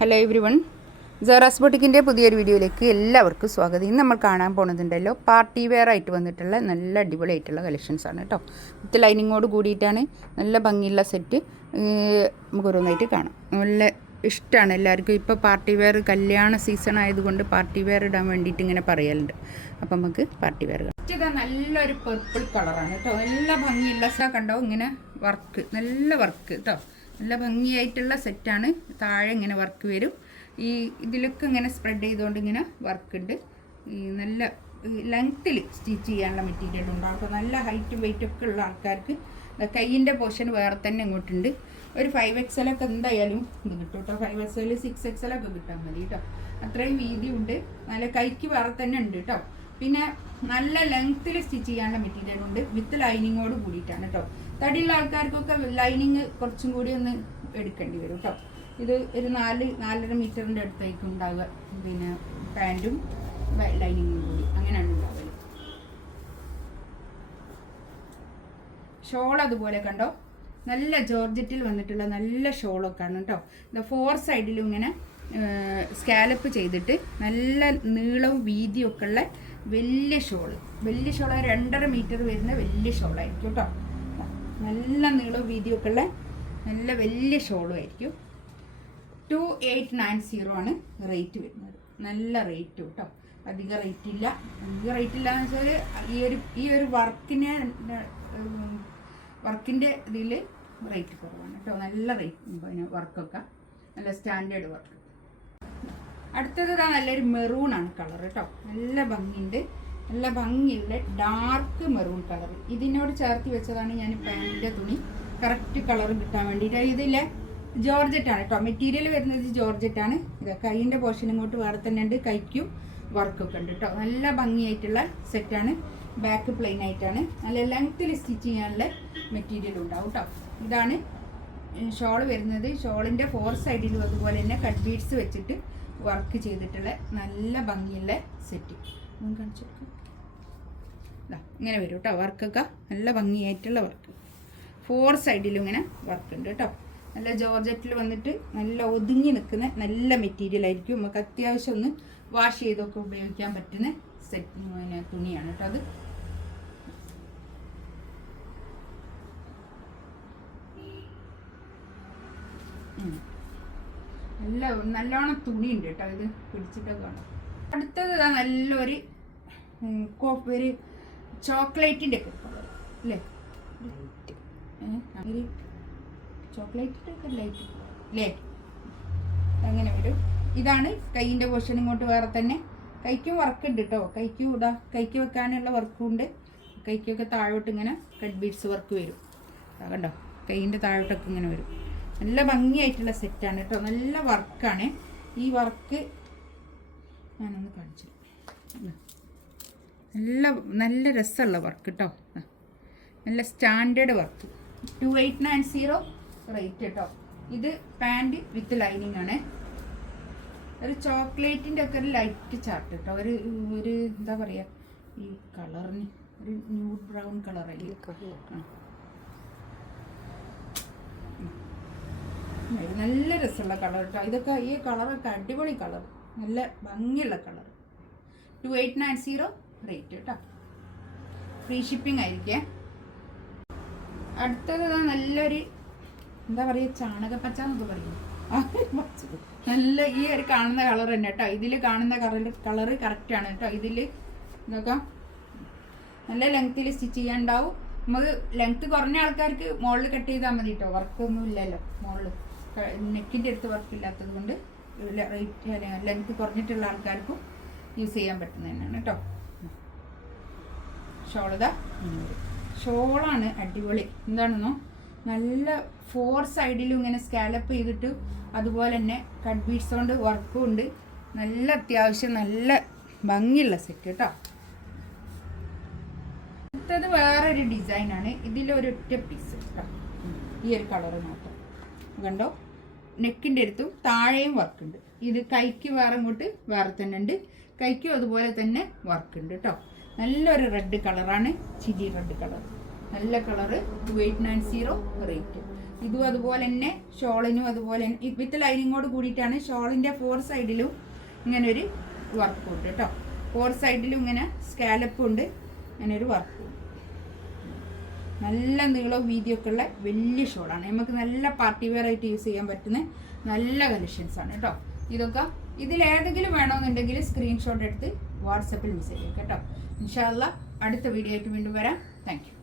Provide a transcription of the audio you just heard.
Hello every one, Sara's ബൊട്ടിക്കിൻ്റെ പുതിയൊരു വീഡിയോയിലേക്ക് എല്ലാവർക്കും സ്വാഗതം. ഇന്ന് നമ്മൾ കാണാൻ പോകുന്നതുണ്ടല്ലോ പാർട്ടി വെയർ ആയിട്ട് വന്നിട്ടുള്ള നല്ല അടിപൊളിയായിട്ടുള്ള കളക്ഷൻസാണ് കേട്ടോ. വിത്ത് ലൈനിങ്ങോട് കൂടിയിട്ടാണ്. നല്ല ഭംഗിയുള്ള സെറ്റ് നമുക്ക് ഓരോന്നായിട്ട് കാണാം. നല്ല ഇഷ്ടമാണ് എല്ലാവർക്കും. ഇപ്പോൾ പാർട്ടി വെയർ കല്യാണ സീസൺ ആയതുകൊണ്ട് പാർട്ടി വെയർ ഇടാൻ വേണ്ടിയിട്ട് ഇങ്ങനെ പറയലുണ്ട്. അപ്പം നമുക്ക് പാർട്ടി വെയർ ഇതാ നല്ലൊരു പർപ്പിൾ കളറാണ് കേട്ടോ. നല്ല ഭംഗിയുള്ള കണ്ടോ, ഇങ്ങനെ വർക്ക്, നല്ല വർക്ക് കേട്ടോ. നല്ല ഭംഗിയായിട്ടുള്ള സെറ്റാണ്. താഴെ ഇങ്ങനെ വർക്ക് വരും. ഈ ഇതിലൊക്കെ ഇങ്ങനെ സ്പ്രെഡ് ചെയ്തുകൊണ്ട് ഇങ്ങനെ വർക്ക് ഉണ്ട്. ഈ നല്ല ലെങ്ത്തിൽ സ്റ്റിച്ച് ചെയ്യാനുള്ള മെറ്റീരിയൽ ഉണ്ടാവും. നല്ല ഹൈറ്റും വെയിറ്റൊക്കെ ഉള്ള ആൾക്കാർക്ക് കൈയിൻ്റെ പോർഷൻ വേറെ തന്നെ ഇങ്ങോട്ടുണ്ട്. ഒരു 5XL ഒക്കെ എന്തായാലും ഇത് കിട്ടും കേട്ടോ. 5XL 6XL ഒക്കെ കിട്ടാൻ മതി കേട്ടോ. അത്രയും വീതിയുണ്ട്. നല്ല കൈക്ക് വേറെ തന്നെ ഉണ്ട് കേട്ടോ. പിന്നെ നല്ല ലെങ്ത്തിൽ സ്റ്റിച്ച് ചെയ്യാനുള്ള മെറ്റീരിയൽ ഉണ്ട്. വിത്ത് ലൈനിങ്ങോട് കൂടിയിട്ടാണ് കേട്ടോ. തടിയുള്ള ആൾക്കാർക്കൊക്കെ ലൈനിങ് കുറച്ചും കൂടി ഒന്ന് എടുക്കേണ്ടി വരും കേട്ടോ. ഇത് ഒരു 4-4.5 മീറ്ററിൻ്റെ അടുത്തായിരിക്കും ഉണ്ടാവുക. പിന്നെ പാൻറ്റും ലൈനിങ്ങും കൂടി അങ്ങനെയാണ് ഉണ്ടാവുക. ഷോൾ അതുപോലെ കണ്ടോ, നല്ല ജോർജറ്റിൽ വന്നിട്ടുള്ള നല്ല ഷോളൊക്കെ ആണ് കേട്ടോ. ഇത് 4 സൈഡിലും ഇങ്ങനെ സ്കാലപ്പ് ചെയ്തിട്ട് നല്ല നീളവും വീതിയും ഒക്കെ ഉള്ള വലിയ ഷോള് 2.5 മീറ്റർ വരുന്ന വലിയ ഷോളായിരിക്കും കേട്ടോ. നല്ല നീളവും വീതിയൊക്കെ ഉള്ള നല്ല വലിയ ഷോളും ആയിരിക്കും. 2890 ആണ് റേറ്റ് വരുന്നത്. നല്ല റേറ്റ് കേട്ടോ. അധികം റേറ്റ് ഇല്ല. എന്ന് വെച്ചാൽ ഈ ഒരു വർക്കിൻ്റെ ഇതിൽ റേറ്റ് കുറവാണ് കേട്ടോ. നല്ല റേറ്റ്, പിന്നെ വർക്കൊക്കെ നല്ല സ്റ്റാൻഡേർഡ് വർക്ക്. അടുത്തത് നല്ലൊരു മെറൂണാണ് കളർ കേട്ടോ. നല്ല ഭംഗിയുണ്ട്. നല്ല ഭംഗിയുള്ള ഡാർക്ക് മെറൂൺ കളർ. ഇതിനോട് ചേർത്ത് വെച്ചതാണ് ഞാൻ പാൻറ്റിൻ്റെ തുണി കറക്റ്റ് കളർ കിട്ടാൻ വേണ്ടിയിട്ട്. ഇതിലെ ജോർജറ്റാണ് കേട്ടോ. മെറ്റീരിയൽ വരുന്നത് ജോർജറ്റാണ്. ഇത് കൈയിൻ്റെ പോർഷൻ ഇങ്ങോട്ട് വേറെ തന്നെ ഉണ്ട്. കൈക്കും വർക്കൊക്കെ ഉണ്ട് കേട്ടോ. നല്ല ഭംഗിയായിട്ടുള്ള സെറ്റാണ്. ബാക്ക് പ്ലെയിൻ ആയിട്ടാണ്. നല്ല ലെങ്ത്തിൽ സ്റ്റിച്ച് ചെയ്യാനുള്ള മെറ്റീരിയൽ ഉണ്ടാവും കേട്ടോ. ഇതാണ് ഷോൾ വരുന്നത്. ഷോളിൻ്റെ 4 സൈഡിലും അതുപോലെ തന്നെ കട്ട് ബീഡ്സ് വെച്ചിട്ട് വർക്ക് ചെയ്തിട്ടുള്ള നല്ല ഭംഗിയുള്ള സെറ്റ് കാണിച്ചു കൊടുക്കാം. ഇങ്ങനെ വരും കേട്ടോ. വർക്കൊക്കെ നല്ല ഭംഗിയായിട്ടുള്ള വർക്ക്. 4 സൈഡിലും ഇങ്ങനെ വർക്ക് ഉണ്ട് കേട്ടോ. നല്ല ജോർജറ്റിൽ വന്നിട്ട് നല്ല ഒതുങ്ങി നിൽക്കുന്ന നല്ല മെറ്റീരിയൽ ആയിരിക്കും. നമുക്ക് അത്യാവശ്യം ഒന്ന് വാഷ് ചെയ്തൊക്കെ ഉപയോഗിക്കാൻ പറ്റുന്ന സെറ്റ് പിന്നെ തുണിയാണ് കേട്ടോ. അത് നല്ലോണം തുണിയുണ്ട് കേട്ടോ. ഇത് പിടിച്ചിട്ടൊക്കെ കാണാം. അടുത്തത് നല്ലൊരു ഒരു ചോക്ലേറ്റിൻ്റെ ഒക്കെ കളർ അല്ലേ, ചോക്ലേറ്റിൻ്റെ ഒക്കെ ലൈറ്റ് അങ്ങനെ വരും. ഇതാണ് കൈയിൻ്റെ പോർഷൻ ഇങ്ങോട്ട് വേറെ തന്നെ. കൈക്കും വർക്ക് ഉണ്ട് കേട്ടോ. കൈക്ക് വെക്കാനുള്ള വർക്കും ഉണ്ട്. കൈക്കൊക്കെ താഴോട്ട് ഇങ്ങനെ കട്ട് ബീഡ്സ് വർക്ക് വരും കണ്ടോ. കൈയിൻ്റെ താഴോട്ടൊക്കെ ഇങ്ങനെ വരും. നല്ല ഭംഗിയായിട്ടുള്ള സെറ്റാണ് കേട്ടോ. നല്ല വർക്കാണ്. ഈ വർക്ക് ഞാനൊന്ന് കാണിച്ചു. നല്ല രസമുള്ള വർക്ക് കേട്ടോ. നല്ല സ്റ്റാൻഡേർഡ് വർക്ക്. 2890 റേറ്റ് കേട്ടോ. ഇത് പാൻറ് വിത്ത് ലൈനിങ് ആണ്. ഒരു ചോക്ലേറ്റിൻ്റെ ഒക്കെ ഒരു ലൈറ്റ് ചാർട്ട് കേട്ടോ. ഒരു എന്താ പറയുക, ഈ കളറിന് ഒരു ന്യൂഡ് ബ്രൗൺ കളറായിരിക്കും. നല്ല രസമുള്ള കളർ കേട്ടോ. ഇതൊക്കെ ഈ കളറൊക്കെ അടിപൊളി കളർ, നല്ല ഭംഗിയുള്ള കളർ. 2890 റേറ്റ് കേട്ടോ. ഫ്രീ ഷിപ്പിംഗ് ആയിരിക്കേ. അടുത്തത് നല്ലൊരു എന്താ പറയുക, ചാണകപ്പച്ച എന്നൊക്കെ പറയും. നല്ല ഈ ഒരു കാണുന്ന കളർ തന്നെ കേട്ടോ. ഇതിൽ കാണുന്ന കളറ് കറക്റ്റാണ് കേട്ടോ. ഇതിൽ നോക്കാം, നല്ല ലെങ്ത്തിൽ സ്റ്റിച്ച് ചെയ്യാനുണ്ടാവും. നമുക്ക് ലെങ്ത്ത് കുറഞ്ഞ ആൾക്കാർക്ക് മുകളിൽ കട്ട് ചെയ്താൽ മതി കേട്ടോ. വർക്കൊന്നും ഇല്ലല്ലോ മുകളിൽ. നെക്കിൻ്റെ അടുത്ത് വർക്ക് ഇല്ലാത്തത് കൊണ്ട് ലെങ്ത്ത് കുറഞ്ഞിട്ടുള്ള ആൾക്കാർക്കും യൂസ് ചെയ്യാൻ പറ്റുന്നത് തന്നെയാണ് കേട്ടോ. ഷോളിതാ ഷോളാണ് അടിപൊളി. എന്താണെന്നോ, നല്ല 4 സൈഡിലും ഇങ്ങനെ സ്കാലപ്പ് ചെയ്തിട്ട് അതുപോലെ തന്നെ കട്ട് ബീഡ്സ് കൊണ്ട് വർക്കും ഉണ്ട്. നല്ല അത്യാവശ്യം നല്ല ഭംഗിയുള്ള സെറ്റ് കേട്ടോ. അടുത്തത് വേറൊരു ഡിസൈനാണ്. ഇതിലൊരൊറ്റ പീസ് കേട്ടോ. ഈ ഒരു കളറ് മാത്രം കണ്ടോ. നെക്കിൻ്റെ അടുത്തും താഴെയും വർക്കുണ്ട്. ഇത് കൈക്ക് വേറെ ഇങ്ങോട്ട് വേറെ തന്നെ ഉണ്ട്. കൈക്കും അതുപോലെ തന്നെ വർക്ക് ഉണ്ട് കേട്ടോ. നല്ലൊരു റെഡ് കളറാണ്, ചില്ലി റെഡ് കളർ. നല്ല കളറ്. 2890 റേറ്റ്. ഇതും അതുപോലെ തന്നെ ഷോളിനും അതുപോലെ വിത്ത് ലൈനിങ്ങോട് കൂടിയിട്ടാണ്. ഷോളിൻ്റെ 4 സൈഡിലും ഇങ്ങനെ ഒരു വർക്ക് ഉണ്ട് കേട്ടോ. 4 സൈഡിലും ഇങ്ങനെ സ്കാലപ്പും ഉണ്ട്, ഇങ്ങനെ ഒരു വർക്കും. നല്ല നീളവും വീതിയൊക്കെ ഉള്ള വലിയ ഷോളാണ്. നമുക്ക് നല്ല പാർട്ടി വെയർ ആയിട്ട് യൂസ് ചെയ്യാൻ പറ്റുന്ന നല്ല കളക്ഷൻസ് ആണ് കേട്ടോ. ഇതൊക്കെ ഇതിലേതെങ്കിലും വേണമെന്നുണ്ടെങ്കിൽ സ്ക്രീൻഷോട്ട് എടുത്ത് വാട്സപ്പിൽ മെസ്സേജ് ചെയ്യാം കേട്ടോ. ഇൻഷാ അല്ലാഹ് അടുത്ത വീഡിയോ ആയിട്ട് വീണ്ടും വരാം. Thank you.